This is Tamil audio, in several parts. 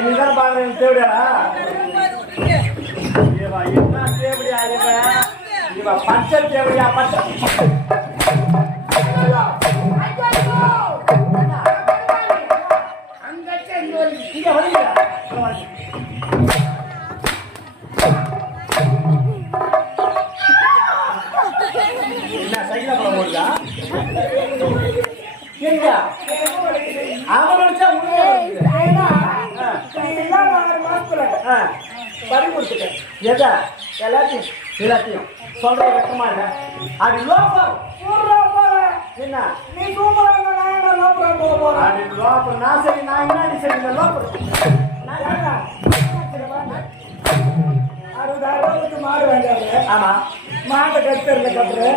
இன்னைக்கு பாக்குறேன் தேவையா என்ன தேவையா இவன் பச்சை தேவையா பச்சை என்ன சைக்கிள் போட போடுதா அவன் பறி கொடுத்துட்டேன் எதா எல்லாத்தையும் எல்லாத்தையும் சொல்ற வெக்கமா இல்ல அது லோபம் என்ன நீ லோபம் நான் சரி நான் என்ன நீ சரி இந்த லோபம் 60,000 மாடு வாங்கியாரு. ஆமா மாட்டை கட்டுறதுல கட்டுறேன்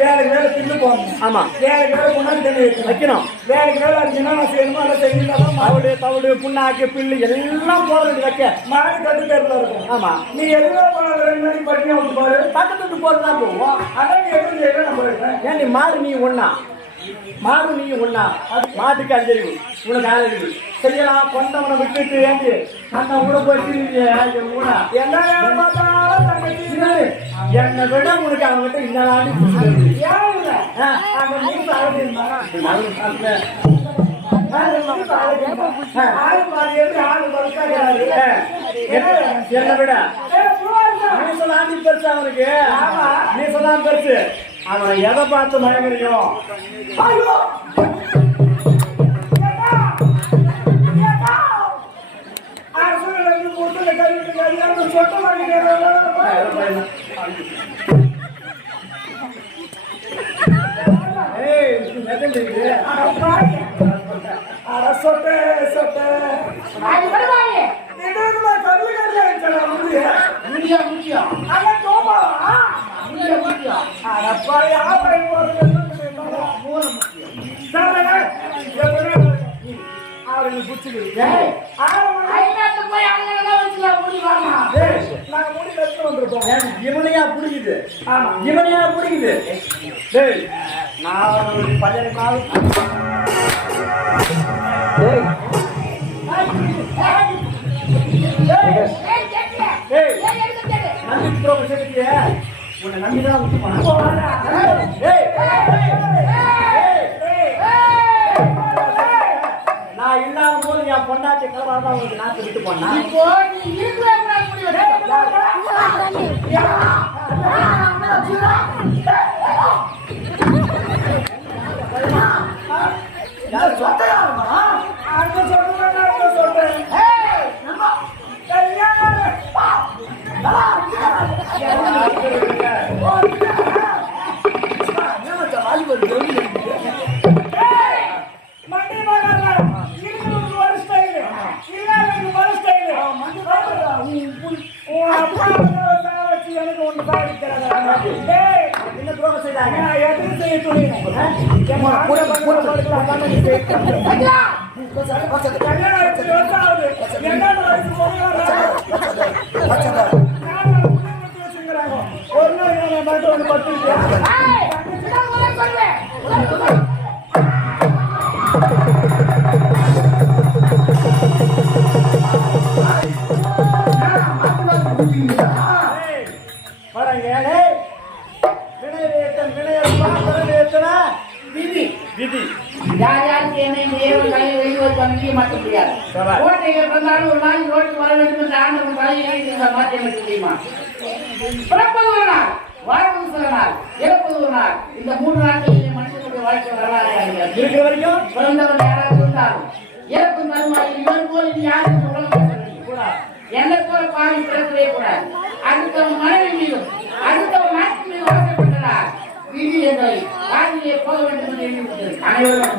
வேலைக்கு வேலை தின்னு போகணும். ஆமா வேலைக்கு வேலை முன்னாடி தண்ணி வைக்கணும். வேலைக்கு வேலை இருந்துச்சுன்னா நான் செய்யணுமோ அதை செய்யணும். தவிடு தவிடு புண்ணாக்கு பில்லு எல்லாம் போறது வைக்க மாடு கட்டு பேர்ல இருக்கும். ஆமா நீ எதுவே 2 மணிக்கு பட்டினி விட்டு போரு பக்கத்துட்டு போறதுதான் போவோம். அதான் நீ எதுவும் செய்யணும் நம்ம இருக்கேன். ஏன் நீ மாடு நீ ஒண்ணா மாடு நீ ஒண்ணா மாட்டுக்கு அஞ்சறிவு உனக்கு ஆறறிவு செய்யலாம். கொண்டவனை விட்டுட்டு ஏஞ்சி அந்த கூட போய் கூட என்ன என்னை விட உனக்கு அவங்ககிட்ட இந்த நாடு என்னை விட நீ சொல்லாண்டி பெருசு அவனுக்கு நீ சொல்லாம பெருசு அவனை எதை பார்த்து மயங்கறியும் இவனையா பிடிக்குது இவனையா பிடிக்குது நான் பழைய நாள் உன்னை நம்பிதான் நான் இல்லாத போது என் பொண்டாட்டி கிளம்பாதான் உங்களுக்கு நாட்டு விட்டு போனா விதி யார் யாருக்கு என்ன தேவன் கையை வெளியே பண்ணி மாற்ற முடியாது. கோட்டையை பிறந்தாலும் ஒரு நாள் ரோட்டுக்கு வர வேண்டும் என்று ஆண்டவன் தலையை மாற்றி அமைக்க முடியுமா? பிறப்பது ஒரு நாள், வாழ்வது சில நாள், இறப்பது ஒரு நாள். இந்த 3 நாட்களில் மனுஷனுடைய வாழ்க்கை வரலாறு இருக்கிற வரைக்கும் பிறந்தவர் யாராவது இருந்தாலும் இறப்பும் தருமாறு இவன் போல் இனி யாரும் உலகம் கூடாது. என்னை போல பாவி பிறக்கவே கூடாது. அடுத்தவன் மனைவி மீதும் அடுத்தவன் நாட்டின் மீது வளர்க்கப்பட்டனர் விதி என்பதை பாதியிலே போக வேண்டும் என்று எண்ணிவிட்டது. அனைவரும்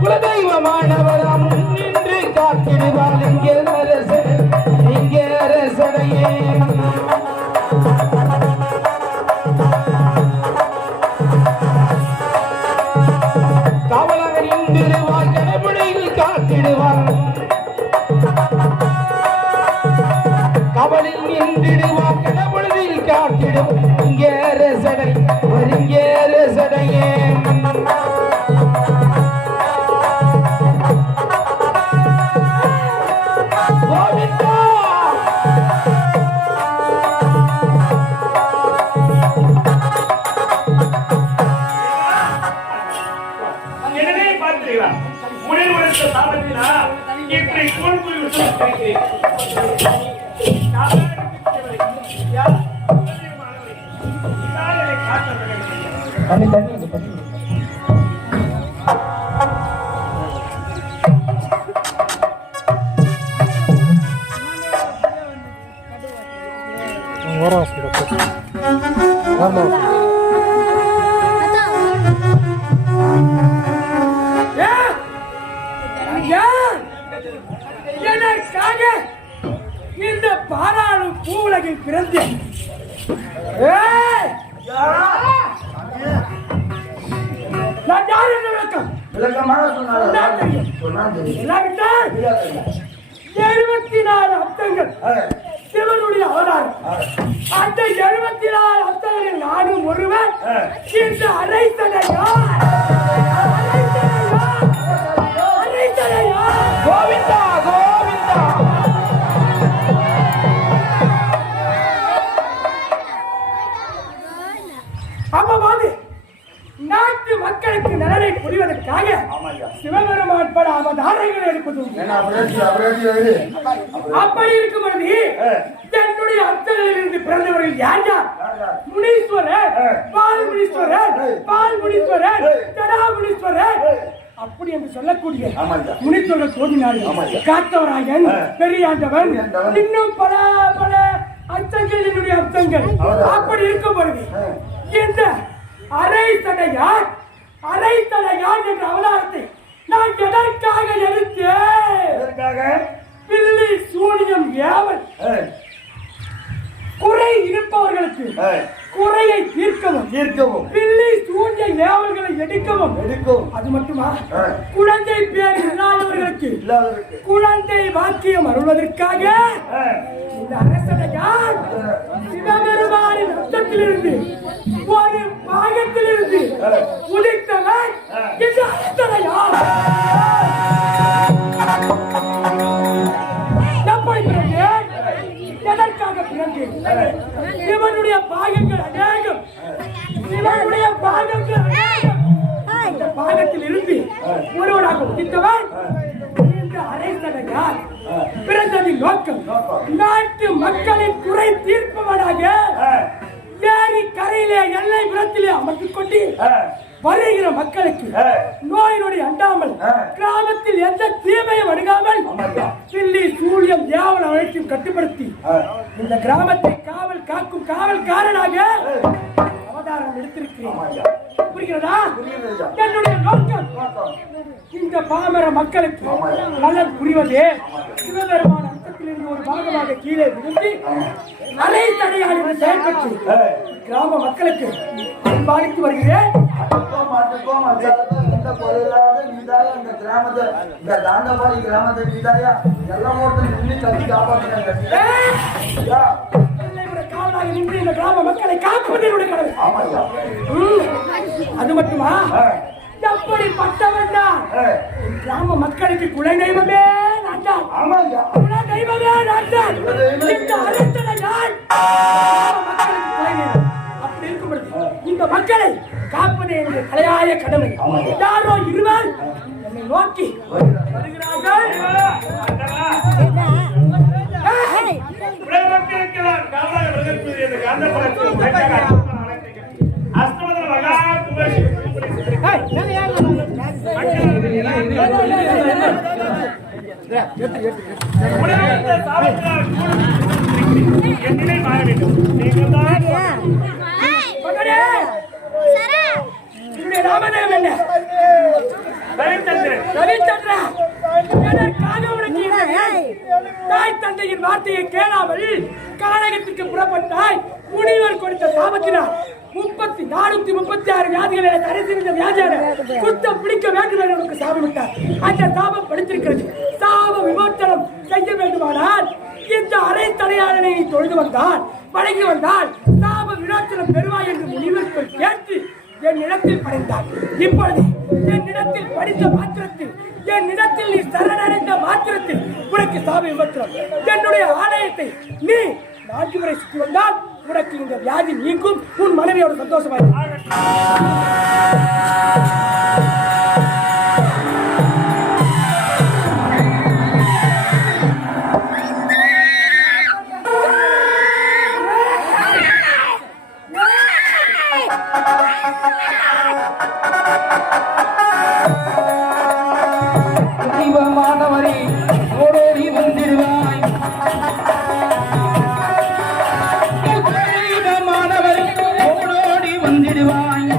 குலதெய்வமானவராம் நின்று காத்திடுவாள் இங்கே அரசனையே காவலர் நின்றிடுவாள் கணபடியில் காத்திடுவாள் கவலில் நின்றிடுவாள் கணபடியில் காத்திடும் இங்கே அரசனை இங்கே அரசனையே இந்த பாராளு பூவுலகில் பிறந்தேன். நான் யார் என்று விளக்கம் 74 அர்த்தங்கள் சிவனுடைய அவதாரம். அந்த 74 அர்த்தங்களில் நானும் ஒருவன். இந்த அரைத்தலையா கோவிந்தா கோவிந்தா அம்மாவாது நாட்டு மக்களுக்கு நலனை புரிவதற்காக சிவபெருமான் பல அவதாரங்கள் எடுப்பது. அப்படி இருக்கும் பொழுது என்னுடைய அர்த்தங்களிலிருந்து பிறந்தவர்கள் யார் யார்? முனீஸ்வரர், பால் முனீஸ்வரர், ஜடா முனீஸ்வரர் அப்படி என்று சொல்லக்கூடிய முனித்தோர்கள் தோன்றினார்கள். காத்தவராயன், பெரியாண்டவன், இன்னும் பல பல அர்த்தங்கள் என்னுடைய அர்த்தங்கள். அப்படி இருக்கும் பொழுது இந்த அரைத்தடையான் என்ற அவதாரத்தை நான் எதற்காக எடுத்தேன்? பில்லி சூனியம் ஏவல் குறை இருப்பவர்களுக்கு குறையை தீர்க்கவும் பில்லி சூன்ய ஏவல்களை எடுக்கவும். அது மட்டுமா, குழந்தை பேர் இல்லாதவர்களுக்கு குழந்தை வாக்கியம் அருள்வதற்காக இந்த அரசனையார் சிவபெருமானின் ரத்தத்திலிருந்து ஒரு பாகத்திலிருந்து உதித்தவன் இந்த அரசனையார். எப்படி பிறந்தேன்? எதற்காக பிறந்தேன்? சிவனுடைய பாகங்கள் அநேகம். இந்த பாகத்தில் இருந்து ஒருவராக உதித்தவன் இந்த அரசனையார். பிறந்ததின் நோக்கம் நாட்டு மக்களின் குறை தீர்ப்பவனாக ஏரி கரையிலே எல்லை புறத்திலே அமர்த்திக் கொண்டு வருகிற மக்களுக்கு நோய் நொடி அண்டாமல் கிராமத்தில் எந்த தீமையும் அணுகாமல் பில்லி சூழியம் ஏவல் அனைத்தையும் கட்டுப்படுத்தி இந்த கிராமத்தை காவல் காக்கும் காவல்காரனாக அவதாரம் எடுத்திருக்கிறேன். புரிகிறதா? என்னுடைய நோக்கம் இந்த பாமர மக்களுக்கு நலன் புரிவதே சிவபெருமான அர்த்தத்திலிருந்து ஒரு பாகமாக கீழே விழுந்து அரை தடையாக செயல்பட்டு கிராம மக்களுக்கு அன்பாளித்து வருகிறேன். காவலாக நின்று இந்த கிராம மக்களை காப்பது என்னுடைய கடமை. அது மட்டுமா, எப்படிப்பட்டவன் தான் கிராம மக்களுக்கு குலை தெய்வமே நான்தான். குல தெய்வமே நான்தான். இந்த அரசனை யார் மக்களுக்கு குலை தெய்வம். அப்படி இருக்கும் பொழுது இந்த மக்களை காப்பதே என்னுடைய தலையாய கடமை. யாரோ இருவர் என்னை நோக்கி வருகிறார்கள். நாமதேவம் என்ன? ரவிச்சந்திரா, எதற்காக உனக்கு இந்த வேலை? தாய் தந்தையின் வார்த்தையை கேளாமல் கானகத்துக்கு புறப்பட்டாய். முனிவர் கொடுத்த சாபத்தினால் 436 வியாதிகளை தரிசித்த வியாதியான குத்தம் பிடிக்க வேண்டும் என்று உனக்கு சாபம் விட்டார். அந்த சாபம் படித்திருக்கிறது. சாப விமோச்சனம் செய்ய வேண்டுமானால் இந்த அரை தலையாளனை தொழுது வந்தால், வழங்கி வந்தால் சாப விமோச்சனம் பெறுவாய் என்று முனிவர்கள் கேட்டு என் இடத்தில் படைத்தார். இப்பொழுது என் இடத்தில் படித்த மாத்திரத்தில், என் இடத்தில் நீ சரணடைந்த மாத்திரத்தில் உனக்கு சாப விமோச்சனம். என்னுடைய ஆலயத்தை நீ 4 முறை சுற்றி வந்தால் உனக்கு இந்த வியாதி நீங்கும். உன் மனைவியோட சந்தோஷமாய் தெய்வமானவரே ஓடோடி வந்திடுவாய். தெய்வமானவரே ஓடோடி வந்திடுவாய்.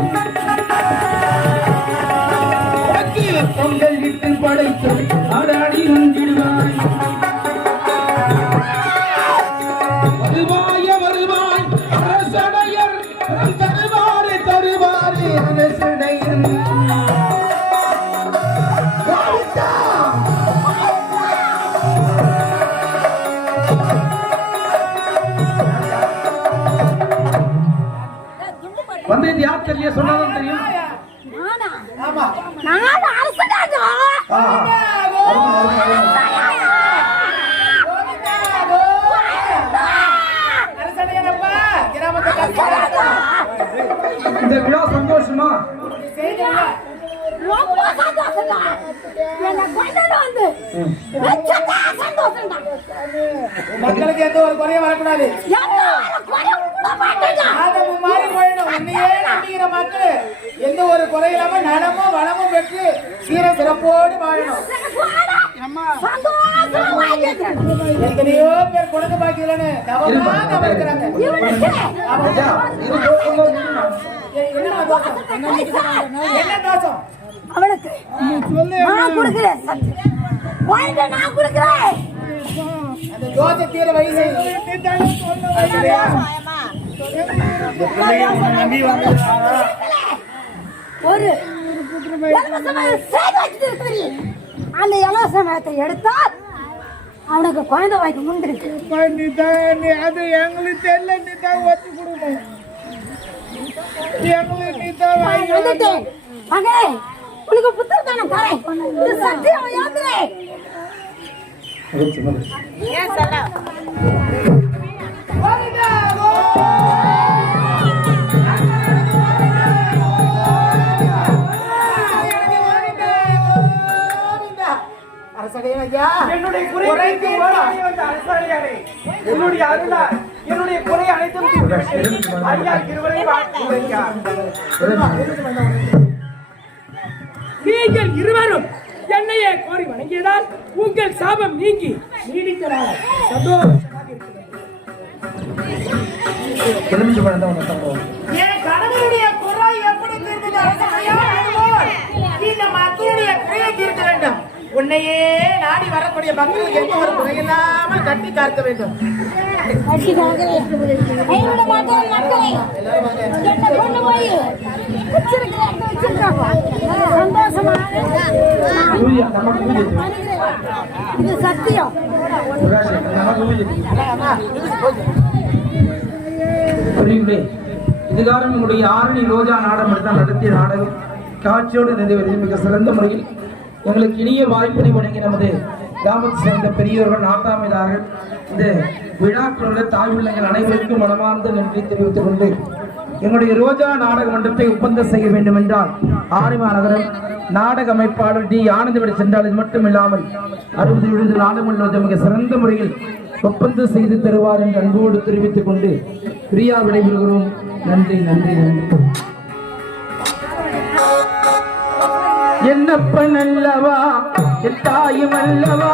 பொங்கல் இட்டு படைத்து ஆடாடி வந்திடுவாய். வருவாய வருவாய் அரசடையர் தருவாரு தருவாரு அரசடையர். வந்து யார் தெரிய சொன்னாலும் தெரியும். இந்த விழா சந்தோஷமா? ரொம்ப சந்தோஷம் தான். என்ன கொண்டது வந்து சந்தோஷம் தான். மக்களுக்கு எந்த ஒரு குறையும் வரக்கூடாது. மக்கள் எந்த ஒரு குறையில்லாம நலமும் வளமும் பெற்று சீர சிறப்போடு வாழணும். எத்தனையோ பேர் குழந்தை பாக்கியலன்னு இருக்கிறாங்க. என்ன தோஷம் அவனுக்கு? நான் கொடுக்கிறேன், நான் கொடுக்கிறேன். அந்த தோஷ தீர வயசு ஒரு அந்த இலவசமயத்தை எடுத்தால் அவனுக்கு குழந்தை வாய்க்கு முந்திருக்கு. அது எங்களுக்கு தெரியல. நீ தான் ஒத்து கொடுக்கணும். எங்களுக்கு நீ தான் வந்துட்டேன் மகே, உனக்கு புத்தர் தானே தரேன். இது சத்தியம் யாத்திரை. என்னுடைய குறை அனைத்தும் நீங்கள் இருவரும் என்னையே கோரி வணங்கியதால் உங்கள் சாபம் நீங்கி நீடிக்கிறார். என் கணவனுடைய குறை எப்படி தீர்ந்தது அரசனையா? இந்த மக்களுடைய குறையை தீர்க்க வேண்டும். உன்னையே நாடி வரக்கூடிய மக்களுக்கு எந்த ஒரு குறையில்லாமல் கட்டி காக்க வேண்டும். இது சத்தியம். இதுகாரம் உங்களுடைய ஆரணி ரோஜா நாடகம் நடத்திய நாடகம் காட்சியோடு நிறைவேறி மிக சிறந்த முறையில் எங்களுக்கு இனிய வாய்ப்பினை வழங்கி நமது கிராமத்தை சேர்ந்த பெரியவர்கள் நாட்டாமைதார்கள் இந்த விழாக்களுள்ள தாய் பிள்ளைகள் அனைவருக்கும் மனமார்ந்த நன்றி தெரிவித்துக் கொண்டு எங்களுடைய ரோஜா நாடக மன்றத்தை ஒப்பந்தம் செய்ய வேண்டும் என்றால் ஆரிமா நகரம் நாடக அமைப்பாளர் டி ஆனந்தவிட சென்றால் இது மட்டும் இல்லாமல் 60 நாடகம் மிக சிறந்த முறையில் ஒப்பந்தம் செய்து தருவார் என்று அன்போடு தெரிவித்துக் கொண்டு பிரியா விடைபெறுகிறோம். நன்றி நன்றி நன்றி. என்னப்பன் அல்லவா எத்தாயும் அல்லவா,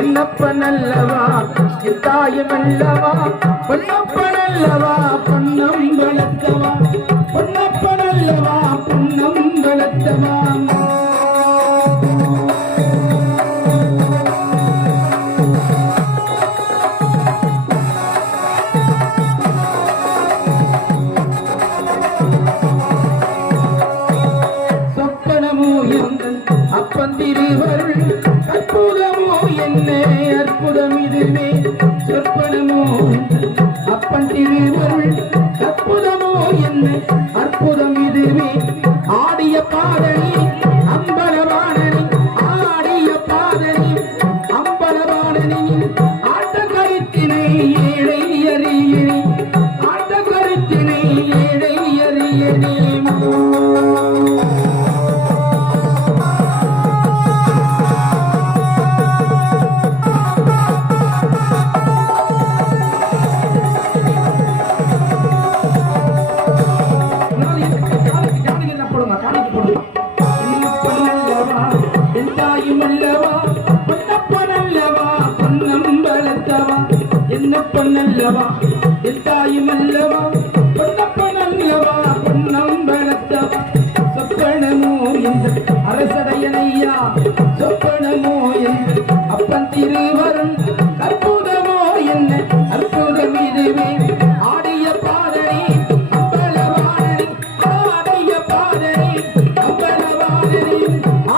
என்னப்பன் அல்லவா எத்தாயும் அல்லவா, பொன்னப்பன் அல்லவா பொன்னம் வளர்த்தவா, பொன்னப்பன் அல்லவா பொன்னம் வளர்த்தவா. அப்பன் திருவருள் அற்புதமோ என்ன அற்புதம் இதுவே சொற்பனமோ அப்பன் திருவருள் அற்புதமோ என்ன அற்புதம் இதுவே ஆடிய பாதணி அம்பலவாணனி ஆடிய பாதணி அம்பலவாணனி ஆட்ட கருத்தினை ஏழை அறியணி ஆட்ட கருத்தினை ஏழை அறியணி பொன்னல்லவா எத்தாயும் அல்லவா பொன்னப்பனல்லவா பொன்னம்பலத்தவா சொப்பனமோ என்ற அரசடையனையா சொப்பனமோ என்ற அப்பன் திருவரும் அற்புதமோ என்ன அற்புதம் இதுவே ஆடிய பாதனை அம்பலவாணி ஆடிய பாதனை அம்பலவாணி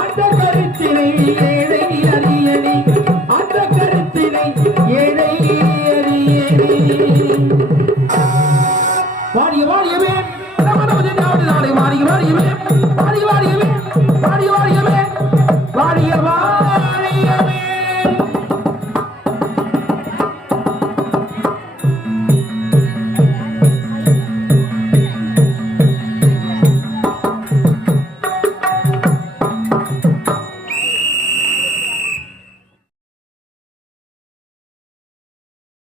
ஆட்ட